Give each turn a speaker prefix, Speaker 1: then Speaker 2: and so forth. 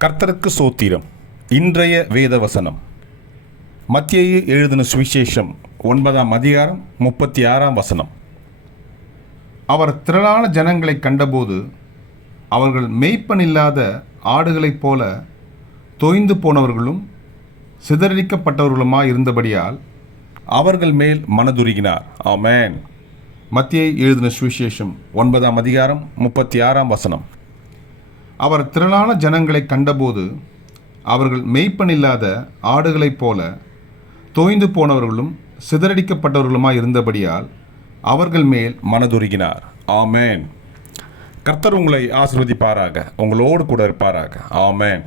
Speaker 1: கர்த்தருக்கு சோத்திரம். இன்றைய வேத வசனம் மத்தியையே எழுதின சுவிசேஷம் ஒன்பதாம் அதிகாரம் முப்பத்தி ஆறாம் வசனம். அவர் திரளான ஜனங்களைக் கண்டபோது அவர்கள் மேய்ப்பனில்லாத ஆடுகளைப் போல தொய்ந்து போனவர்களும் சிதறடிக்கப்பட்டவர்களுமாக இருந்தபடியால் அவர்கள் மேல் மனதுருகினார். ஆமேன். மத்தியை எழுதின சுவிசேஷம் ஒன்பதாம் அதிகாரம் முப்பத்தி ஆறாம் வசனம். அவர் திரளான ஜனங்களைக் கண்டபோது அவர்கள் மெய்ப்பனில்லாத ஆடுகளைப் போல தோய்ந்து போனவர்களும் சிதறடிக்கப்பட்டவர்களுமாய் இருந்தபடியால் அவர்கள் மேல் மனதுருகினார். ஆமேன். கர்த்தர் உங்களை ஆசிர்வதிப்பாராக. உங்களோடு கூட இருப்பாராக. ஆமேன்.